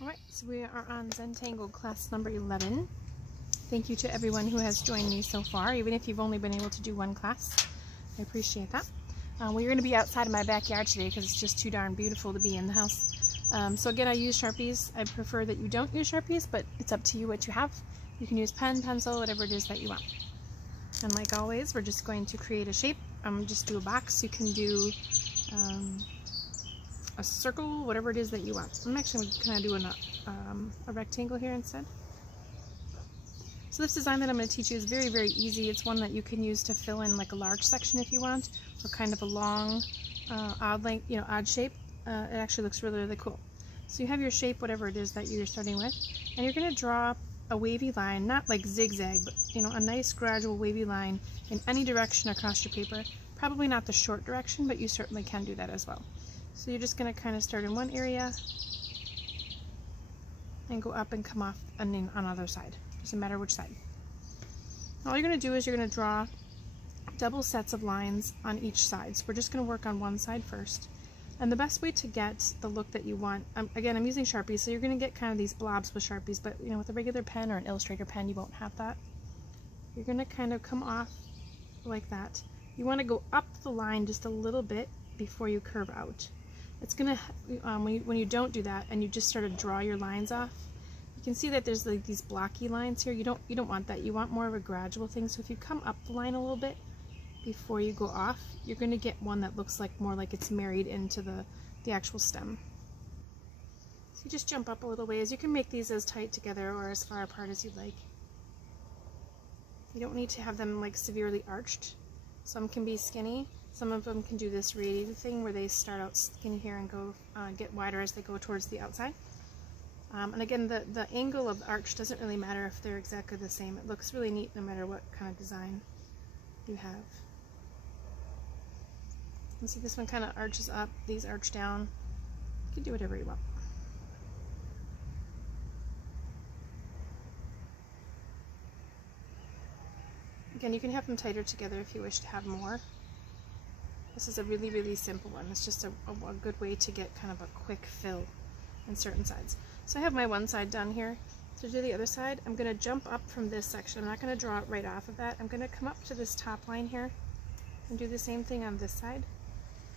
Alright, so we are on Zentangle class number 11. Thank you to everyone who has joined me so far, even if you've only been able to do one class. I appreciate that. We're going to be outside of my backyard today because it's just too darn beautiful to be in the house. So again, I use Sharpies. I prefer that you don't use Sharpies, but it's up to you what you have. You can use pen, pencil, whatever it is that you want. And like always, we're just going to create a shape. Just do a box. You can do a circle, whatever it is that you want. I'm actually kind of doing a rectangle here instead. So this design that I'm going to teach you is very, very easy. It's one that you can use to fill in like a large section if you want, or kind of a long, odd length, odd shape. It actually looks really, really cool. So you have your shape, whatever it is that you're starting with, and you're going to draw a wavy line, not like zigzag, but a nice gradual wavy line in any direction across your paper. Probably not the short direction, but you certainly can do that as well. So you're just going to kind of start in one area and go up and come off on the other side. Doesn't matter which side. All you're going to do is you're going to draw double sets of lines on each side. So we're just going to work on one side first. And the best way to get the look that you want, again, I'm using Sharpies, so you're going to get kind of these blobs with Sharpies, but with a regular pen or an Illustrator pen, you won't have that. You're going to kind of come off like that. You want to go up the line just a little bit before you curve out. It's going to, when you don't do that and you just sort of draw your lines off, you can see that there's like these blocky lines here. You don't want that. You want more of a gradual thing. So if you come up the line a little bit before you go off, you're going to get one that looks like more like it's married into the actual stem. So you just jump up a little ways. You can make these as tight together or as far apart as you'd like. You don't need to have them like severely arched. Some can be skinny. Some of them can do this radiated thing where they start out skinny here and go get wider as they go towards the outside. And again, the angle of the arch doesn't really matter if they're exactly the same. It looks really neat no matter what kind of design you have. And see, this one kind of arches up, these arch down. You can do whatever you want. Again, you can have them tighter together if you wish to have more. This is a really, really simple one. It's just a good way to get kind of a quick fill in certain sides. So I have my one side done here. To do the other side, I'm going to jump up from this section. I'm not going to draw it right off of that. I'm going to come up to this top line here and do the same thing on this side,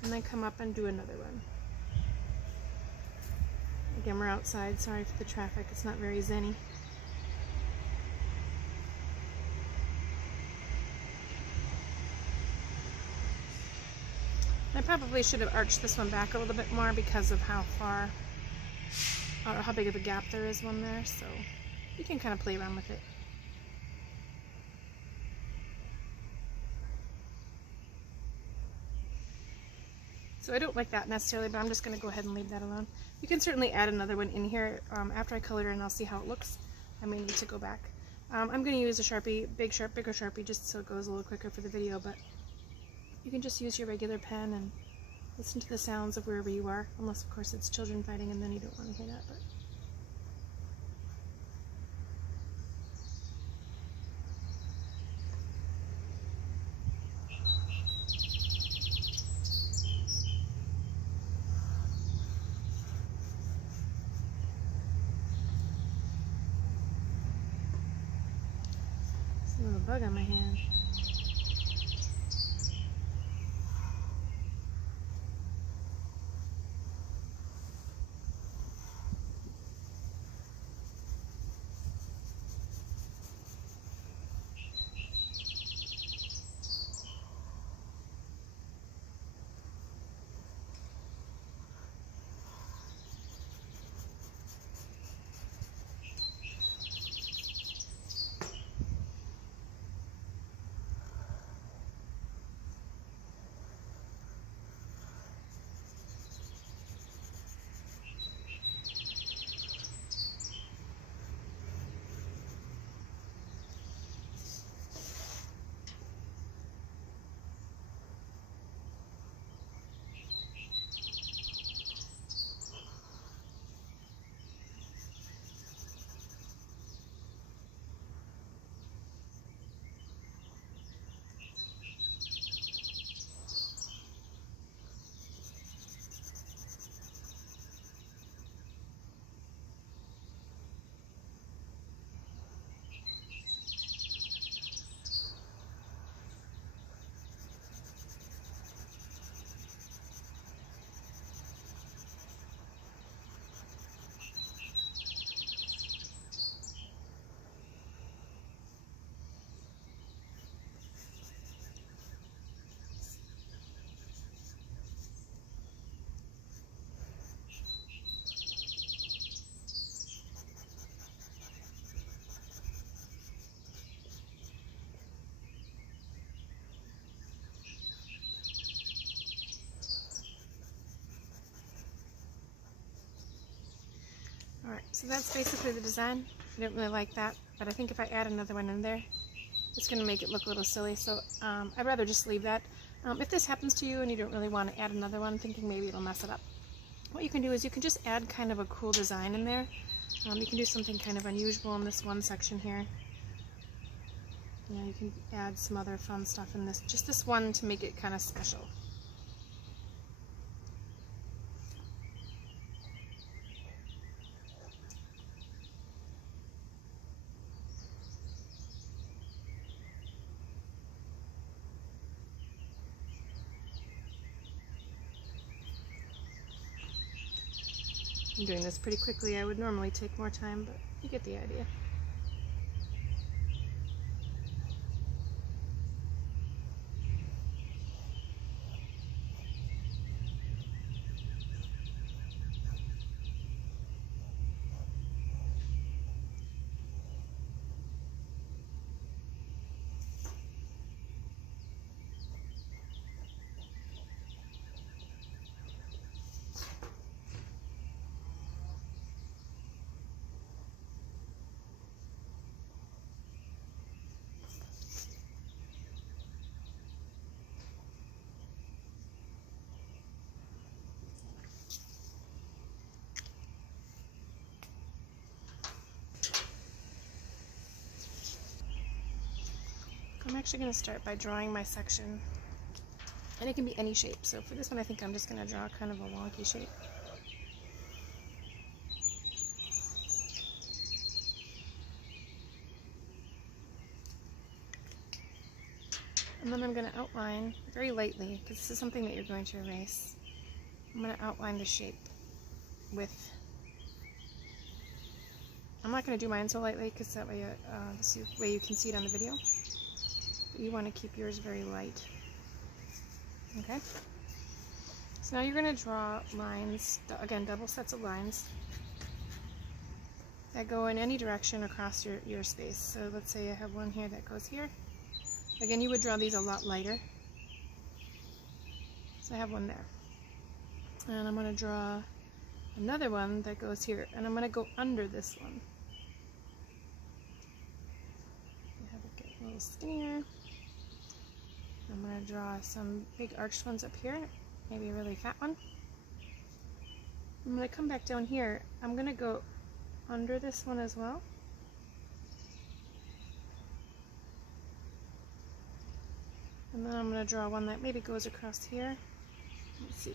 and then come up and do another one. Again, we're outside. Sorry for the traffic. It's not very zenny. I probably should have arched this one back a little bit more because of how far or how big of a gap there is one there, so you can kind of play around with it. So I don't like that necessarily, but I'm just going to go ahead and leave that alone. You can certainly add another one in here after I color it and I'll see how it looks. I may need to go back. I'm going to use a Sharpie, bigger Sharpie, just so it goes a little quicker for the video, but you can just use your regular pen and listen to the sounds of wherever you are, unless of course it's children fighting and then you don't want to hear that. But there's a little bug on my hand. Alright, so that's basically the design. I don't really like that, but I think if I add another one in there, it's going to make it look a little silly, so I'd rather just leave that. If this happens to you and you don't really want to add another one, thinking maybe it'll mess it up, what you can do is you can just add kind of a cool design in there. You can do something kind of unusual in this one section here. You can add some other fun stuff in this, just this one to make it kind of special. I'm doing this pretty quickly. I would normally take more time, but you get the idea. I'm actually going to start by drawing my section, and it can be any shape. So for this one I think I'm just going to draw kind of a wonky shape. And then I'm going to outline very lightly, because this is something that you're going to erase. I'm going to outline the shape with, I'm not going to do mine so lightly because that way, this is the way you can see it on the video. But you want to keep yours very light. Okay? So now you're going to draw lines, again, double sets of lines that go in any direction across your space. So let's say I have one here that goes here. Again, you would draw these a lot lighter. So I have one there. And I'm going to draw another one that goes here, and I'm going to go under this one. Have it get a little skinnier. I'm going to draw some big arched ones up here, maybe a really fat one. I'm going to come back down here. I'm going to go under this one as well. And then I'm going to draw one that maybe goes across here. Let's see.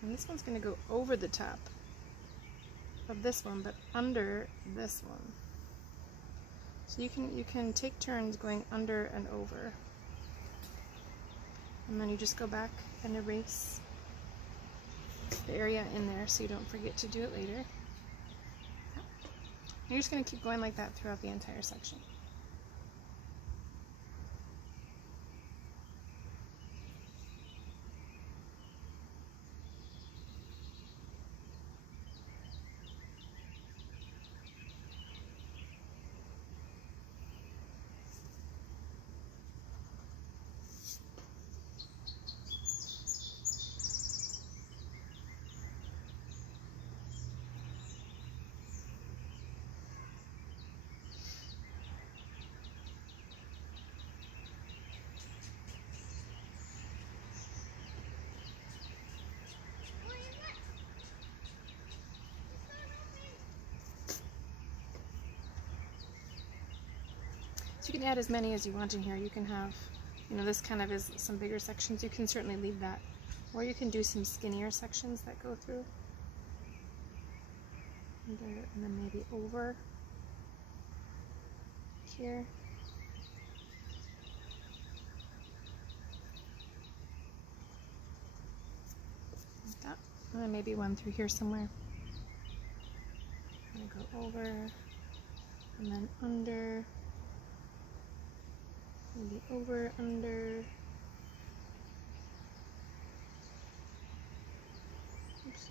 And this one's going to go over the top of this one, but under this one. So you can take turns going under and over. And then you just go back and erase the area in there so you don't forget to do it later. You're just going to keep going like that throughout the entire section. So you can add as many as you want in here. You can have, this kind of is some bigger sections. You can certainly leave that. Or you can do some skinnier sections that go through. And then maybe over here. Like that. And then maybe one through here somewhere. I'm going to go over and then under. Maybe over, under. Oops.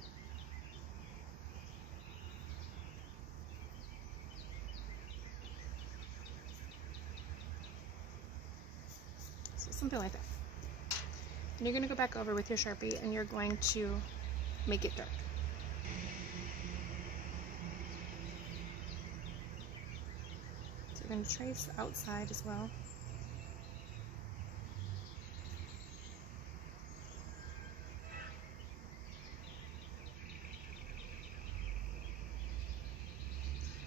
So something like that. And you're going to go back over with your Sharpie and you're going to make it dark. So we're going to trace the outside as well.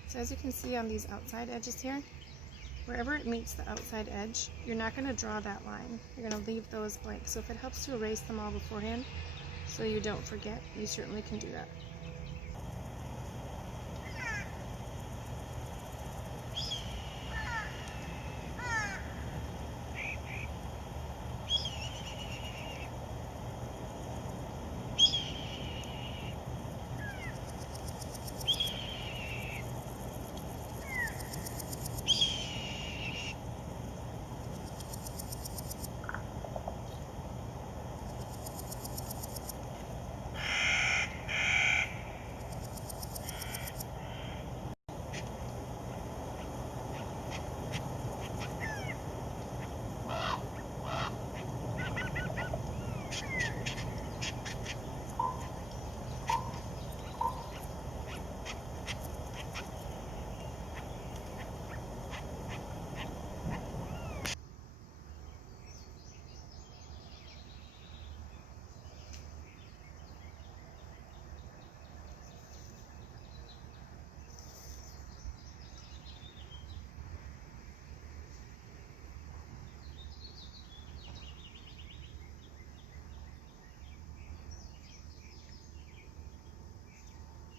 So as you can see on these outside edges here, wherever it meets the outside edge, you're not going to draw that line. You're going to leave those blank. So if it helps to erase them all beforehand so you don't forget, you certainly can do that.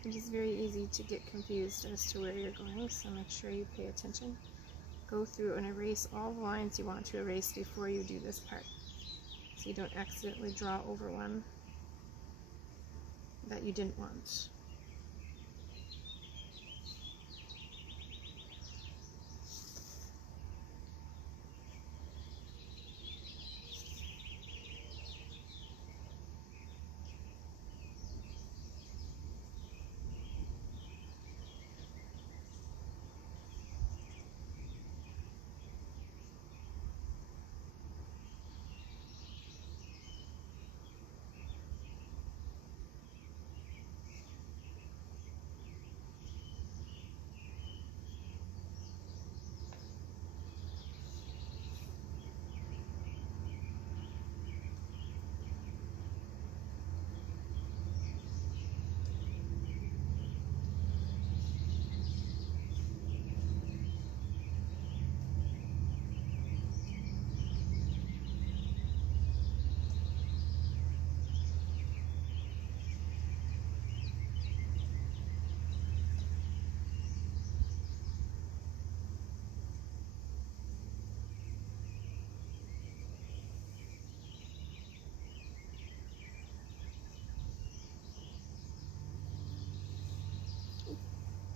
It is very easy to get confused as to where you're going, so make sure you pay attention. Go through and erase all the lines you want to erase before you do this part, so you don't accidentally draw over one that you didn't want.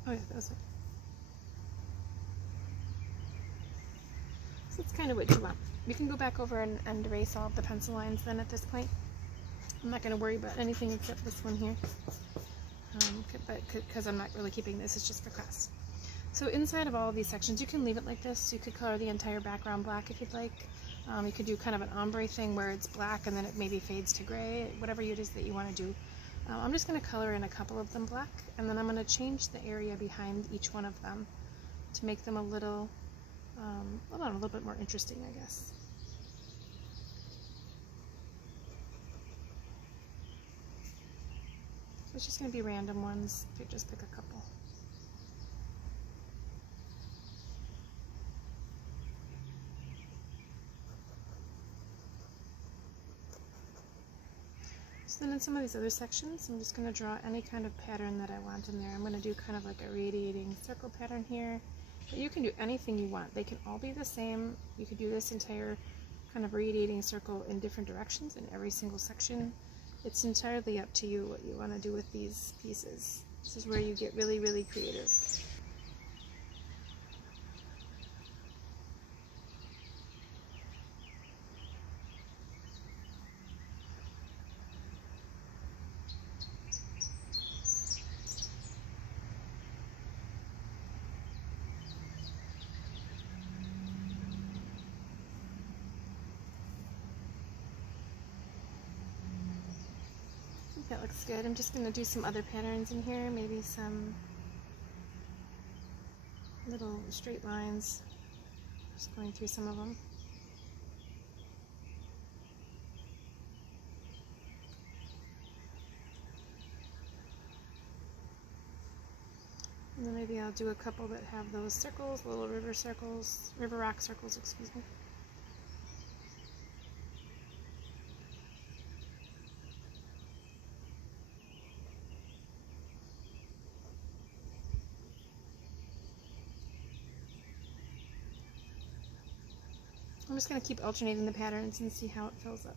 Oh yeah, that was it. So that's kind of what you want. You can go back over and erase all of the pencil lines then at this point. I'm not going to worry about anything except this one here, because I'm not really keeping this, it's just for class. So inside of all of these sections, you can leave it like this. You could color the entire background black if you'd like. You could do kind of an ombre thing where it's black and then it maybe fades to gray, whatever it is that you want to do. I'm just going to color in a couple of them black, and then I'm going to change the area behind each one of them to make them a little bit more interesting, I guess. So it's just going to be random ones. You just pick a couple. So then in some of these other sections, I'm just going to draw any kind of pattern that I want in there. I'm going to do kind of like a radiating circle pattern here. But you can do anything you want. They can all be the same. You could do this entire kind of radiating circle in different directions in every single section. It's entirely up to you what you want to do with these pieces. This is where you get really, really creative. That looks good. I'm just going to do some other patterns in here, maybe some little straight lines. Just going through some of them. And then maybe I'll do a couple that have those circles, little river rock circles, excuse me. I'm just going to keep alternating the patterns and see how it fills up.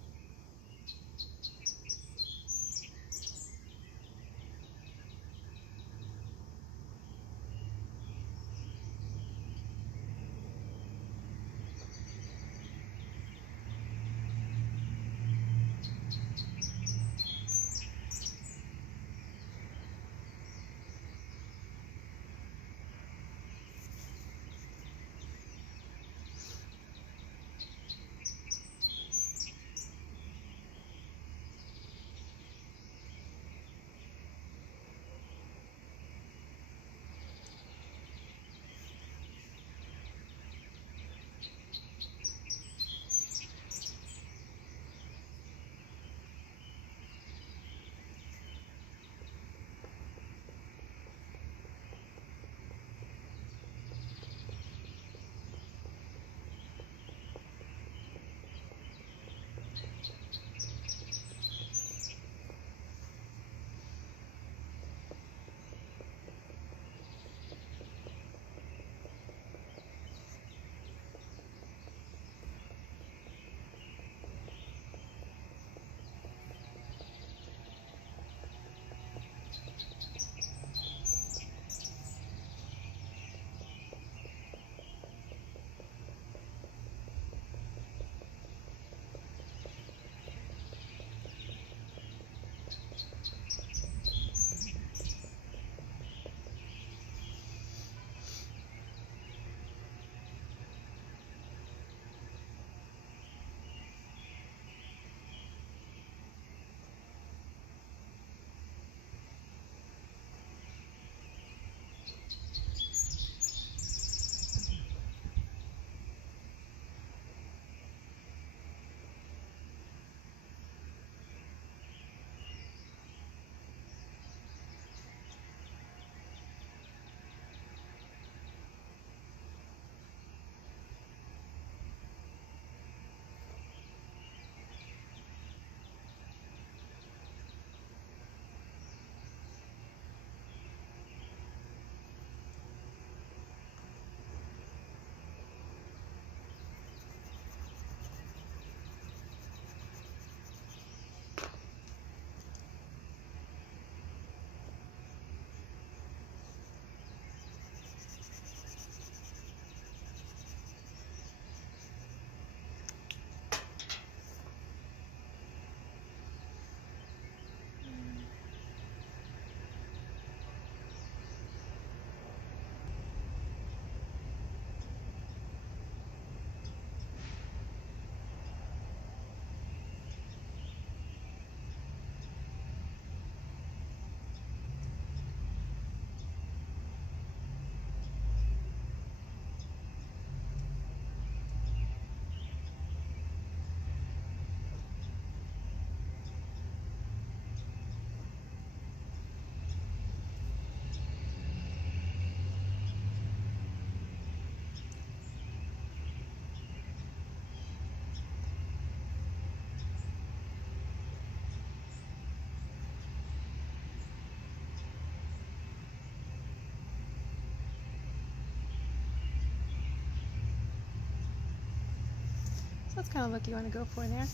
That's kind of look you want to go for there.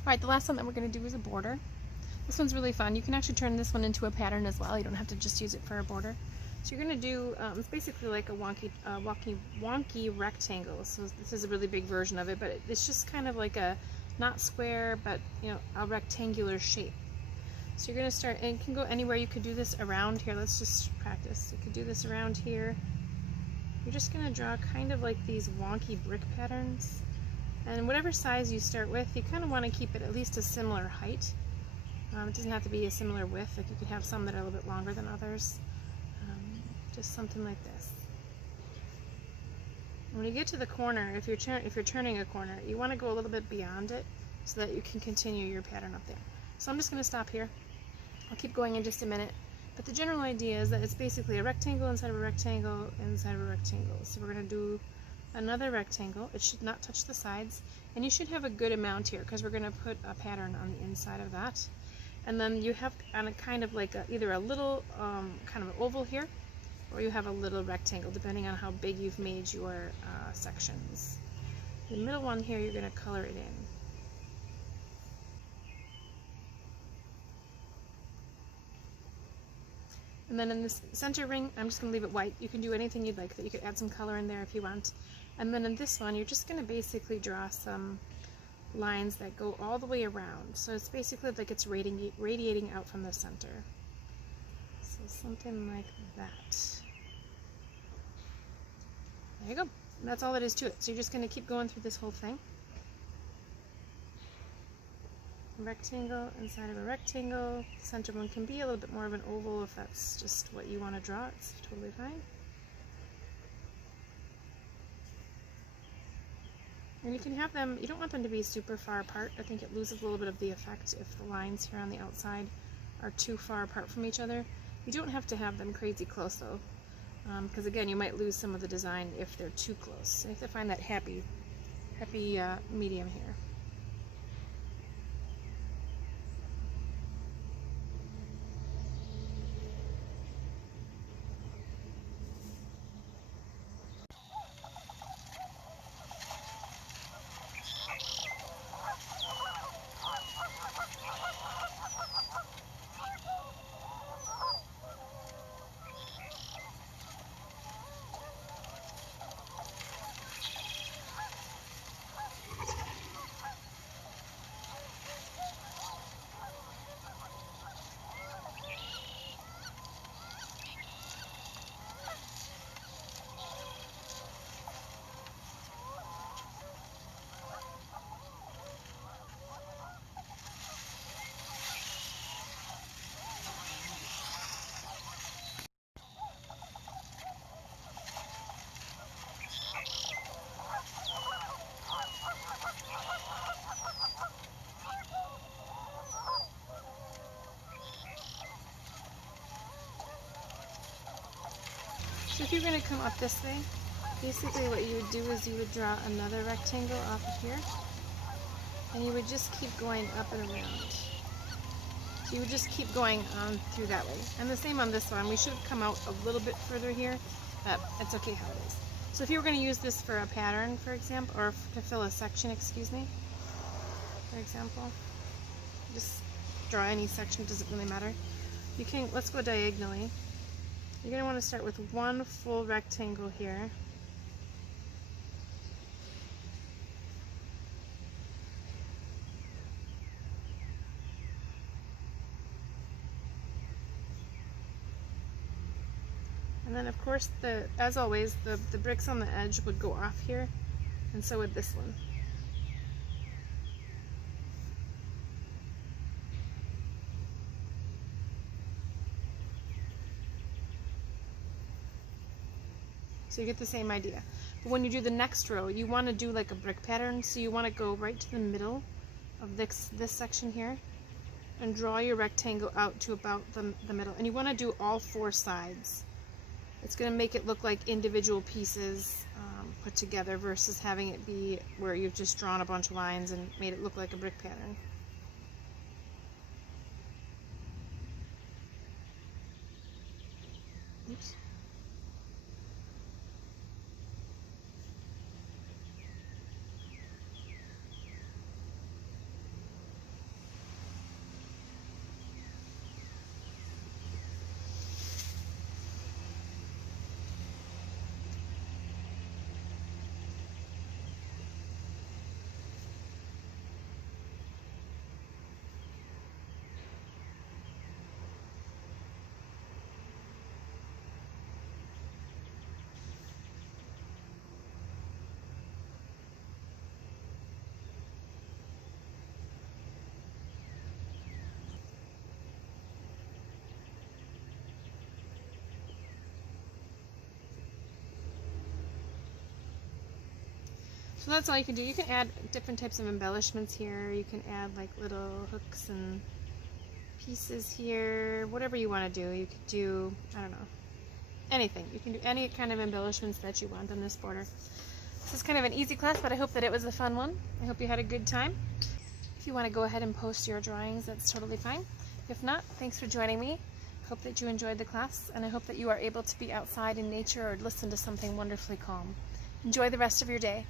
Alright, the last one that we're going to do is a border. This one's really fun. You can actually turn this one into a pattern as well. You don't have to just use it for a border. So you're going to do, it's basically like a wonky rectangle. So this is a really big version of it, but it's just kind of like a, not square, but you know, a rectangular shape. So you're going to start, and it can go anywhere. You could do this around here. Let's just practice. You could do this around here. You're just going to draw kind of like these wonky brick patterns. And whatever size you start with, you kind of want to keep it at least a similar height. It doesn't have to be a similar width. Like you could have some that are a little bit longer than others. Just something like this. When you get to the corner, if you're turning a corner, you want to go a little bit beyond it so that you can continue your pattern up there. So I'm just going to stop here. I'll keep going in just a minute. But the general idea is that it's basically a rectangle inside of a rectangle inside of a rectangle. So we're going to do another rectangle. It should not touch the sides. And you should have a good amount here because we're going to put a pattern on the inside of that. And then you have on a kind of like either a little kind of an oval here, or you have a little rectangle depending on how big you've made your sections. The middle one here, you're going to color it in. And then in this center ring, I'm just going to leave it white. You can do anything you'd like. That you could add some color in there if you want. And then in this one, you're just going to basically draw some lines that go all the way around. So it's basically like it's radiating out from the center. So something like that. There you go. And that's all it is to it. So you're just going to keep going through this whole thing. A rectangle inside of a rectangle. The center one can be a little bit more of an oval if that's just what you want to draw. It's totally fine. And you can have them, you don't want them to be super far apart. I think it loses a little bit of the effect if the lines here on the outside are too far apart from each other. You don't have to have them crazy close though, because again, you might lose some of the design if they're too close. So you have to find that happy medium here. So if you're going to come up this way, basically what you would do is you would draw another rectangle off of here, and you would just keep going up and around. So you would just keep going on through that way. And the same on this one. We should come out a little bit further here, but it's okay how it is. So if you were going to use this for a pattern, for example, or to fill a section, excuse me, for example, just draw any section, doesn't really matter. You can, let's go diagonally. You're going to want to start with one full rectangle here. And then of course, as always, the bricks on the edge would go off here, and so would this one. So you get the same idea. But when you do the next row, you want to do like a brick pattern, so you want to go right to the middle of this section here and draw your rectangle out to about the middle. And you want to do all four sides. It's going to make it look like individual pieces put together versus having it be where you've just drawn a bunch of lines and made it look like a brick pattern. Oops. So that's all you can do. You can add different types of embellishments here. You can add like little hooks and pieces here, whatever you want to do. You could do, I don't know, anything. You can do any kind of embellishments that you want on this border. This is kind of an easy class, but I hope that it was a fun one. I hope you had a good time. If you want to go ahead and post your drawings, that's totally fine. If not, thanks for joining me. I hope that you enjoyed the class, and I hope that you are able to be outside in nature or listen to something wonderfully calm. Enjoy the rest of your day.